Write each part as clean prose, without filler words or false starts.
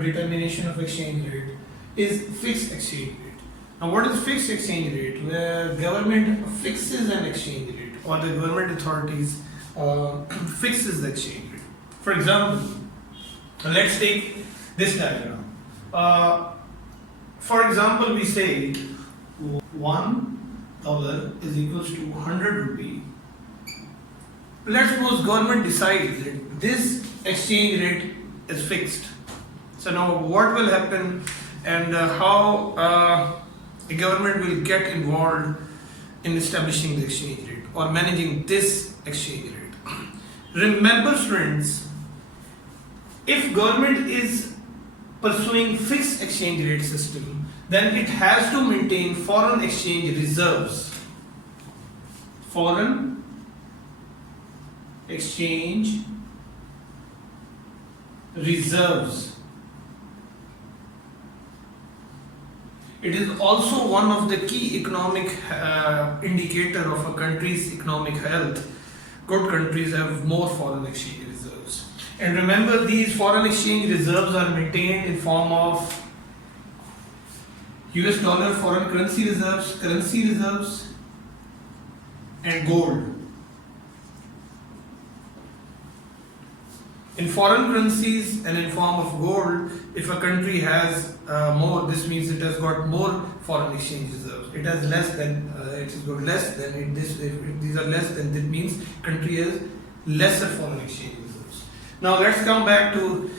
determination of exchange rate is fixed exchange rate. Now what is fixed exchange rate? Where government fixes an exchange rate or the government authorities fixes the exchange rate. For example, let's take this diagram. For example, we say $1 is equals to 100 rupee. Let's suppose government decides that this exchange rate is fixed. So now what will happen and how the government will get involved in establishing the exchange rate or managing this exchange rate. Remember students, if government is pursuing fixed exchange rate system, then it has to maintain foreign exchange reserves. Foreign exchange reserves. It is also one of the key economic indicator of a country's economic health. Good countries have more foreign exchange reserves. And remember, these foreign exchange reserves are maintained in form of US dollar foreign currency reserves, and gold. In foreign currencies and in form of gold, if a country has more, this means it has got more foreign exchange reserves. It has less than, it has got less than, if these are less than, that means country has lesser foreign exchange reserves. Now let's come back to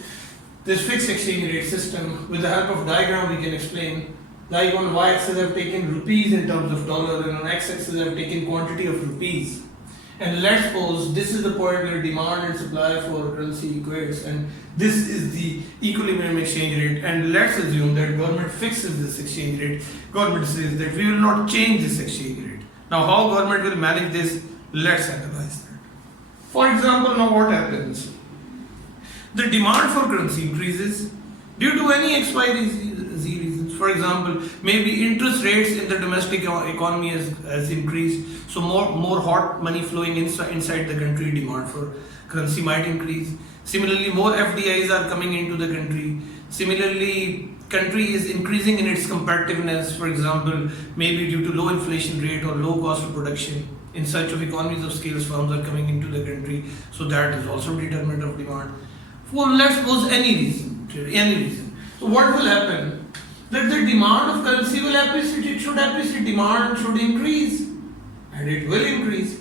this fixed exchange rate system. With the help of diagram we can explain. Like on y-axis I have taken rupees in terms of dollar, and on x-axis I have taken quantity of rupees. And let's suppose this is the point where demand and supply for currency equates, and this is the equilibrium exchange rate. And let's assume that government fixes this exchange rate. Government says that we will not change this exchange rate. Now how government will manage this? Let's analyze that. For example, now what happens? The demand for currency increases due to any XYZ reasons. For example, maybe interest rates in the domestic economy has increased, so more hot money flowing inside the country, demand for currency might increase. Similarly, more FDIs are coming into the country. Similarly, country is increasing in its competitiveness, for example, maybe due to low inflation rate or low cost of production. In such of economies of scale, firms are coming into the country, so that is also determinant of demand. For let's suppose any reason. So what will happen? That the demand of currency will appreciate, it should appreciate, demand should increase, and it will increase.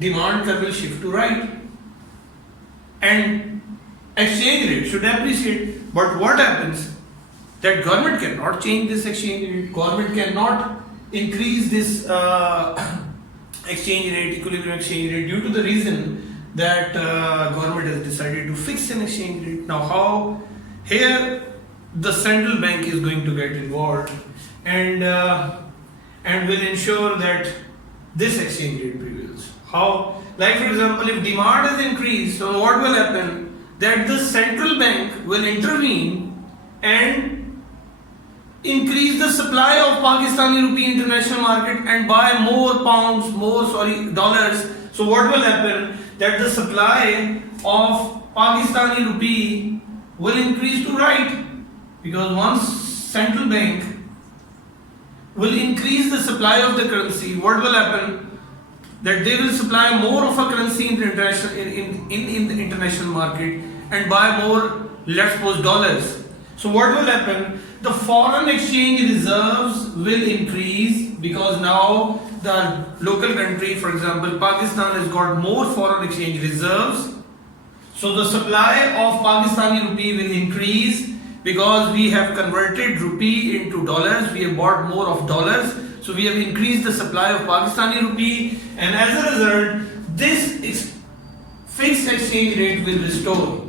Demand curve will shift to right, and exchange rate should appreciate. But what happens? That government cannot change this exchange rate, government cannot increase this exchange rate, equilibrium exchange rate, due to the reason that government has decided to fix an exchange rate. Now how? Here the central bank is going to get involved and will ensure that this exchange rate prevails. How? Like for example, if demand is increased, so what will happen? That the central bank will intervene and increase the supply of Pakistani rupee international market and buy more dollars. So what will happen? That the supply of Pakistani rupee will increase to right, because once central bank will increase the supply of the currency, what will happen? That they will supply more of a currency in the international market and buy more, let's suppose, dollars. So what will happen? The foreign exchange reserves will increase, because now the local country, for example, Pakistan, has got more foreign exchange reserves. So the supply of Pakistani rupee will increase, because we have converted rupee into dollars, we have bought more of dollars, so we have increased the supply of Pakistani rupee, and as a result, this fixed exchange rate will restore.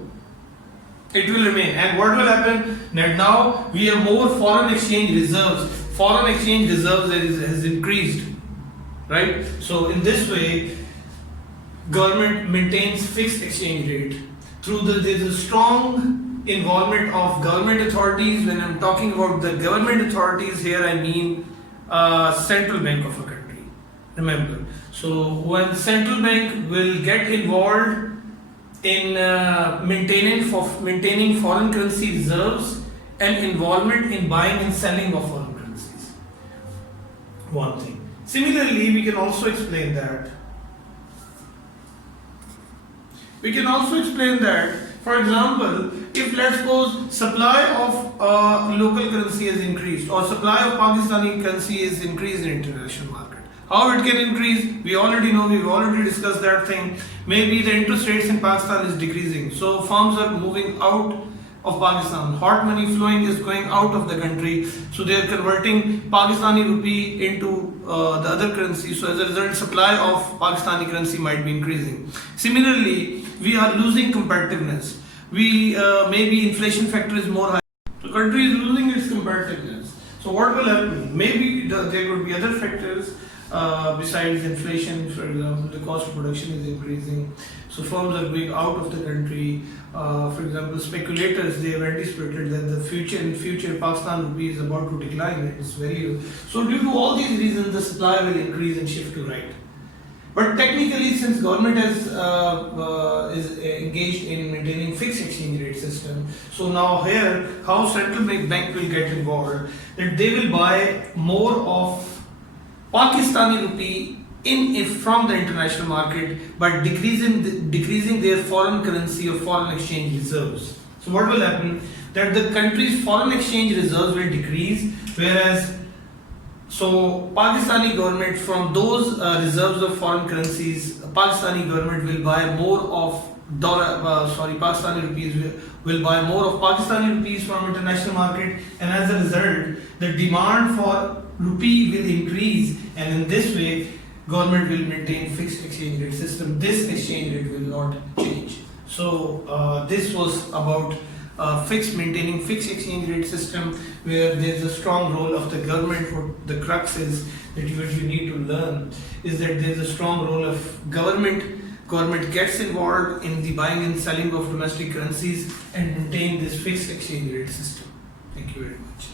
It will remain. And what will happen? That now we have more foreign exchange reserves. Foreign exchange reserves has increased, right? So in this way, government maintains fixed exchange rate through there's a strong involvement of government authorities. When I'm talking about the government authorities here, I mean central bank of a country. Remember, so when central bank will get involved in maintaining foreign currency reserves and involvement in buying and selling of foreign currencies. One thing. Similarly, we can also explain that. For example, if let's suppose supply of local currency has increased or supply of Pakistani currency is increased in international market. How it can increase? We already know, we've already discussed that thing. Maybe the interest rates in Pakistan is decreasing. So firms are moving out of Pakistan. Hot money flowing is going out of the country. So they are converting Pakistani rupee into the other currency. So as a result, supply of Pakistani currency might be increasing. Similarly, we are losing competitiveness. Maybe inflation factor is more high. So country is losing its competitiveness. So what will happen? Maybe there could be other factors besides inflation. For example, the cost of production is increasing. So firms are going out of the country. For example, speculators, they have anticipated that in future Pakistan rupee is about to decline in its value. So due to all these reasons, the supply will increase and shift to right. But technically, since government is engaged in maintaining fixed exchange rate system, so now here, how central bank will get involved, that they will buy more of Pakistani rupee from the international market, but decreasing their foreign currency or foreign exchange reserves. So what will happen? That the country's foreign exchange reserves will decrease, whereas Pakistani government from those reserves of foreign currencies, Pakistani government will buy more of Pakistani rupees will buy more of Pakistani rupees from international market, and as a result, the demand for rupee will increase, and in this way, government will maintain fixed exchange rate system. This exchange rate will not change. So this was about maintaining fixed exchange rate system, where there is a strong role of the government. What the crux is that you need to learn is that there is a strong role of government. Government gets involved in the buying and selling of domestic currencies and maintain this fixed exchange rate system. Thank you very much.